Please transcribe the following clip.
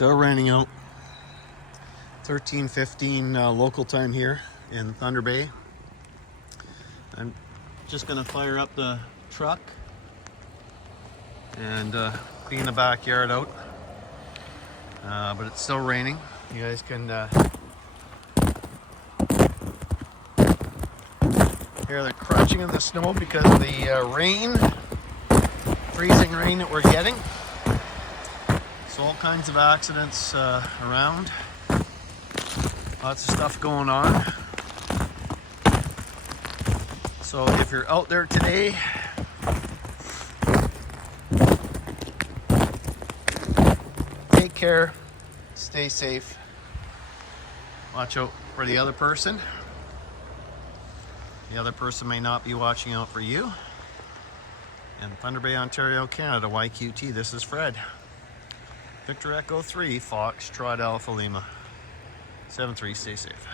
Still raining out. 13:15 local time here in Thunder Bay. I'm just gonna fire up the truck and clean the backyard out. But it's still raining. You guys can hear the crunching of the snow because of the rain, freezing rain that we're getting. So all kinds of accidents around. Lots of stuff going on. So if you're out there today, take care, stay safe, watch out for the other person. The other person may not be watching out for you. In Thunder Bay, Ontario, Canada, YQT, this is Fred. Victor Echo 3, Fox, Trot Alpha Lima. 7-3, stay safe.